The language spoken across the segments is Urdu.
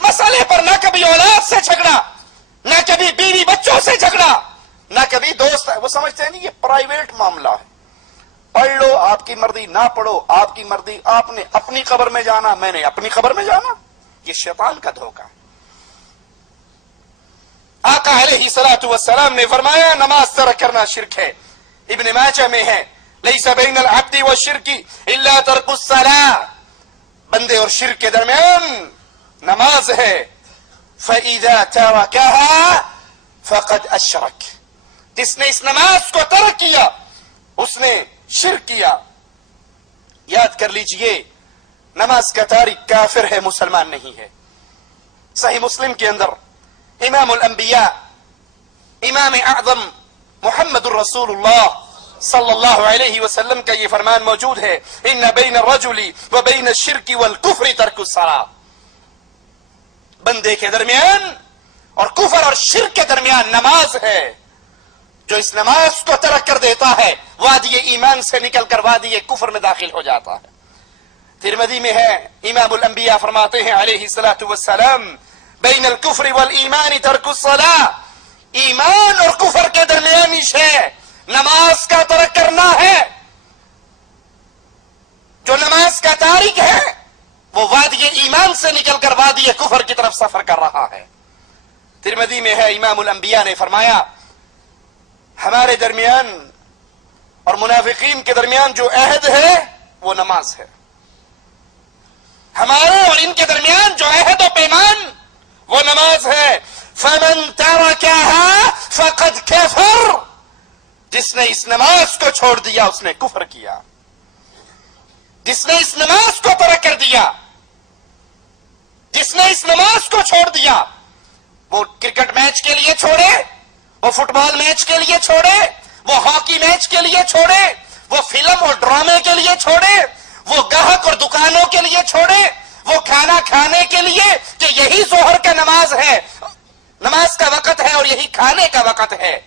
اس مسئلے پر نہ کبھی اولاد سے جھگڑا، نہ کبھی بیوی بچوں سے جھگڑا، نہ کبھی دوست ہے. وہ سمجھتے ہیں نہیں یہ پرائیویٹ معاملہ ہے، پڑھ لو آپ کی مرضی، نہ پڑھو آپ کی مرضی، آپ نے اپنی قبر میں جانا، میں نے اپنی قبر میں جانا. یہ شیطان کا دھوکہ. آقا علیہ الصلوۃ والسلام نے فرمایا نماز ترک کرنا شرک ہے. ابن ماجہ میں ہے لیس بین العبد والشرک الا ترک الصلاۃ، بندے اور شرک کے درمیان نماز ہے. فَإِذَا تَرَكَهَا فَقَدْ أَشْرَكَ، جس نے اس نماز کو ترک کیا اس نے شرک کیا. یاد کر لیجئے نماز کا تارک کافر ہے، مسلمان نہیں ہے. صحیح مسلم کے اندر امام الانبیاء امام اعظم محمد الرسول اللہ صلی اللہ علیہ وسلم کا یہ فرمان موجود ہے ان بین الرجل و بین الشرک والکفر ترک الصلاۃ، بندے کے درمیان اور کفر اور شرک کے درمیان نماز ہے. جو اس نماز کو ترک کر دیتا ہے وادی ایمان سے نکل کر وادی کفر میں داخل ہو جاتا ہے. ترمذی میں ہے امام الانبیاء فرماتے ہیں علیہ الصلوۃ والسلام بین الکفر والایمان ترک الصلاۃ، ایمان اور کفر کے درمیانی شے نماز کا ترک کرنا ہے. جو نماز کا تارک ہے وہ وادی ایمان سے نکل کر وادی کفر کی طرف سفر کر رہا ہے. ترمذی میں ہے امام الانبیاء نے فرمایا ہمارے درمیان اور منافقین کے درمیان جو عہد ہے وہ نماز ہے. ہمارے اور ان کے درمیان جو عہد و پیمان وہ نماز ہے. فَمَن تَرَكَهَا فَقَدْ كَفَرَ، جس نے اس نماز کو چھوڑ دیا اس نے کفر کیا. جس نے اس نماز کو ترک کر دیا، جس نے اس نماز کو چھوڑ دیا، وہ کرکٹ میچ کے لیے چھوڑے، وہ فٹ بال میچ کے لیے چھوڑے، وہ ہاکی میچ کے لیے چھوڑے، وہ فلم اور ڈرامے کے لیے چھوڑے، وہ گاہک اور دکانوں کے لیے چھوڑے، وہ کھانا کھانے کے لیے کہ یہی ظہر کا نماز ہے، نماز کا وقت ہے اور یہی کھانے کا وقت ہے،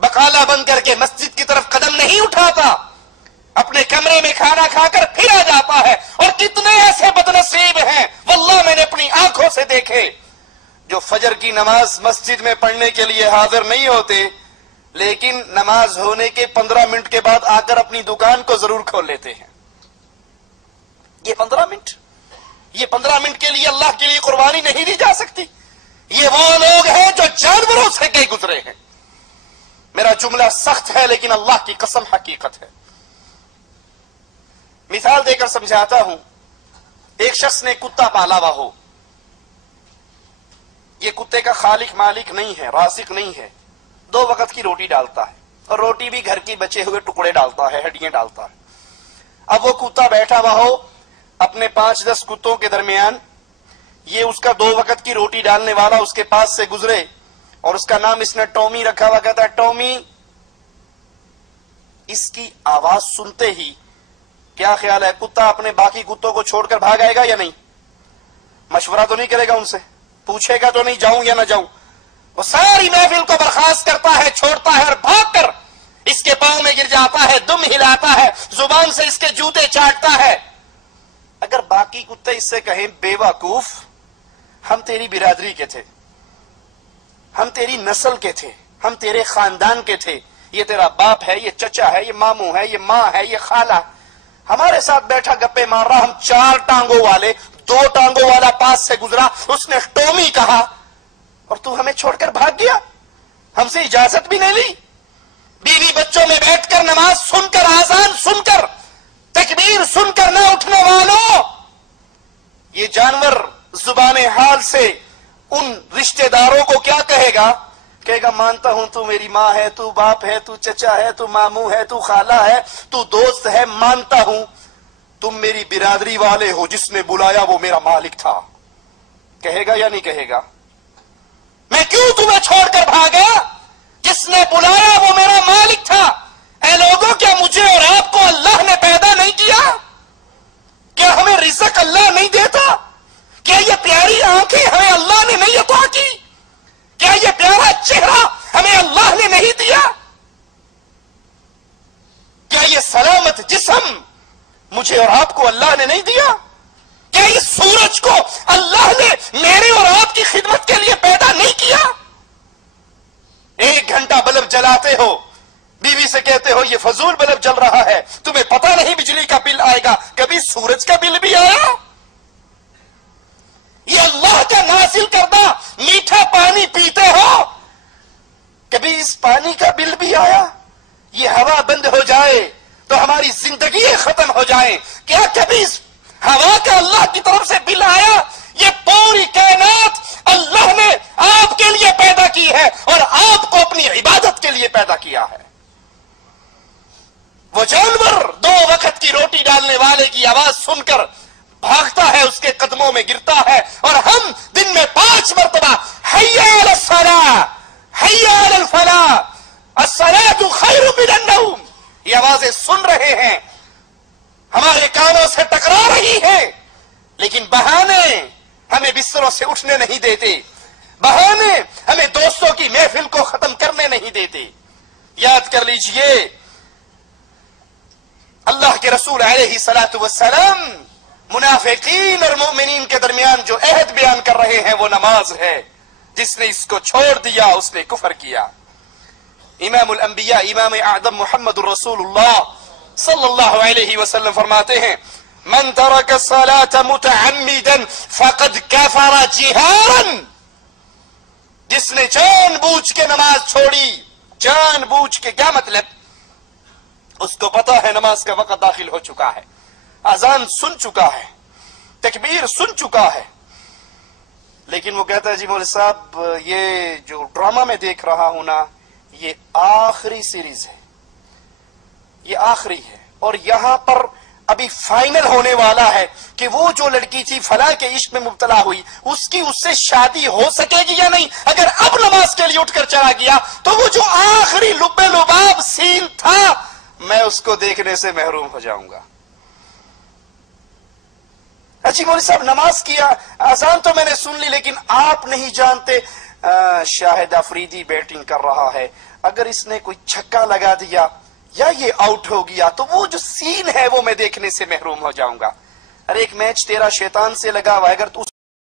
بقالہ بند کر کے مسجد کی طرف قدم نہیں اٹھاتا، اپنے کمرے میں کھانا کھا کر پھر آ جاتا ہے. اور کتنے ایسے بدنصیب ہیں واللہ میں نے اپنی آنکھوں سے دیکھے جو فجر کی نماز مسجد میں پڑھنے کے لیے حاضر نہیں ہوتے لیکن نماز ہونے کے 15 منٹ کے بعد آ کر اپنی دکان کو ضرور کھول لیتے ہیں. یہ 15 منٹ کے لیے اللہ کے لیے قربانی نہیں دی جا سکتی. یہ وہ لوگ ہیں جو جانوروں سے گئے گزرے ہیں. میرا جملہ سخت ہے لیکن اللہ کی قسم حقیقت ہے. مثال دے کر سمجھاتا ہوں. ایک شخص نے کتا پالا ہوا ہو، یہ کتے کا خالق مالک نہیں ہے، رازق نہیں ہے، 2 وقت کی روٹی ڈالتا ہے اور روٹی بھی گھر کی بچے ہوئے ٹکڑے ڈالتا ہے، ہڈیاں ڈالتا ہے. اب وہ کتا بیٹھا ہوا ہو اپنے 5-10 کتوں کے درمیان، یہ اس کا 2 وقت کی روٹی ڈالنے والا اس کے پاس سے گزرے اور اس کا نام اس نے ٹومی رکھا ہوا، کہتا ہے ٹومی. اس کی آواز سنتے ہی کیا خیال ہے کتا اپنے باقی کتوں کو چھوڑ کر بھاگ آئے گا یا نہیں؟ مشورہ تو نہیں کرے گا ان سے، پوچھے گا تو نہیں جاؤں یا نہ جاؤں. وہ ساری محفل کو برخاست کرتا ہے، چھوڑتا ہے اور بھاگ کر اس کے پاؤں میں گر جاتا ہے، دم ہلاتا ہے، زبان سے اس کے جوتے چاٹتا ہے. اگر باقی کتے اس سے کہیں بے وقوف، ہم تیری برادری کے تھے، ہم تیری نسل کے تھے، ہم تیرے خاندان کے تھے، یہ تیرا باپ ہے، یہ چچا ہے، یہ ماموں ہے، یہ ماں ہے، یہ خالہ، ہمارے ساتھ بیٹھا گپے مار رہا، ہم 4 ٹانگوں والے، 2 ٹانگوں والا پاس سے گزرا، اس نے ٹومی کہا اور تو ہمیں چھوڑ کر بھاگ گیا، ہم سے اجازت بھی نہیں لی. بیوی بچوں میں بیٹھ کر نماز سن کر، آذان سن کر، تکبیر سن کر نہ اٹھنے والوں، یہ جانور زبان حال سے ان رشتہ داروں کو کیا کہے گا؟ کہے گا مانتا ہوں تو میری ماں ہے، تو باپ ہے، تو چچا ہے، تو ماموں ہے، تو خالہ ہے، تو دوست ہے، مانتا ہوں تم میری برادری والے ہو، جس نے بلایا وہ میرا مالک تھا. کہے گا یا نہیں کہے گا؟ میں کیوں تمہیں چھوڑ کر بھاگا؟ جس نے بلایا وہ میرا مالک تھا. اے لوگوں، کیا مجھے اور آپ کو اللہ نے پیدا نہیں کیا؟ کیا ہمیں رزق اللہ نہیں دیتا؟ کیا یہ پیاری آنکھیں ہمیں اللہ نے نہیں عطا کی؟ کیا یہ پیارا چہرہ ہمیں اللہ نے نہیں دیا؟ کیا یہ سلامت جسم مجھے اور آپ کو اللہ نے نہیں دیا؟ کیا اس سورج کو اللہ نے میرے اور آپ کی خدمت کے لیے پیدا نہیں کیا؟ 1 گھنٹہ بلب جلاتے ہو، بیوی سے کہتے ہو یہ فضول بلب جل رہا ہے، تمہیں پتہ نہیں بجلی کا بل آئے گا، کبھی سورج کا بل بھی آیا؟ یہ اللہ کا نازل کردہ میٹھا پانی پیتے ہو، کبھی اس پانی کا بل بھی آیا؟ یہ ہوا بند ہو جائے تو ہماری زندگی ختم ہو جائے، کیا کبھی اس ہوا کا اللہ کی طرف سے بل آیا؟ یہ پوری کائنات اللہ نے آپ کے لیے پیدا کی ہے اور آپ کو اپنی عبادت کے لیے پیدا کیا ہے۔ وہ جانور 2 وقت کی روٹی ڈالنے والے کی آواز سن کر بھاگتا ہے، اس کے قدموں میں گرتا ہے، اور ہم دن میں 5 مرتبہ حی علی الصلاۃ، حی علی الفلاح، الصلاۃ خیر من النوم، یہ آوازیں سن رہے ہیں، ہمارے کانوں سے ٹکرا رہی ہیں، لیکن بہانے ہمیں بستروں سے اٹھنے نہیں دیتے، بہانے ہمیں دوستوں کی محفل کو ختم کرنے نہیں دیتے۔ یاد کر لیجئے اللہ کے رسول علیہ الصلوۃ والسلام منافقین اور مومنین کے درمیان جو عہد بیان کر رہے ہیں وہ نماز ہے، جس نے اس کو چھوڑ دیا اس نے کفر کیا۔ امام الانبیاء امام اعظم محمد الرسول اللہ صلی اللہ علیہ وسلم فرماتے ہیں من ترک الصلاة متعمدا فقد کفر جہارا، جس نے جان بوجھ کے نماز چھوڑی، جان بوجھ کے کیا مطلب؟ اس کو پتا ہے نماز کا وقت داخل ہو چکا ہے، اذان سن چکا ہے، تکبیر سن چکا ہے، لیکن وہ کہتا ہے جی مولوی صاحب یہ جو ڈرامہ میں دیکھ رہا ہوں نا یہ آخری سیریز ہے، یہ آخری ہے، اور یہاں پر ابھی فائنل ہونے والا ہے کہ وہ جو لڑکی تھی فلاں کے عشق میں مبتلا ہوئی اس کی اس سے شادی ہو سکے گی یا نہیں، اگر اب نماز کے لیے اٹھ کر چلا گیا تو وہ جو آخری لب لباب سین تھا میں اس کو دیکھنے سے محروم ہو جاؤں گا۔ اچھی مولوی صاحب نماز کیا، اذان تو میں نے سن لی، لیکن آپ نہیں جانتے شاہد افریدی بیٹنگ کر رہا ہے، اگر اس نے کوئی چھکا لگا دیا یا یہ آؤٹ ہو گیا تو وہ جو سین ہے وہ میں دیکھنے سے محروم ہو جاؤں گا۔ ارے ایک میچ تیرا شیطان سے لگا ہوا ہے، اگر تو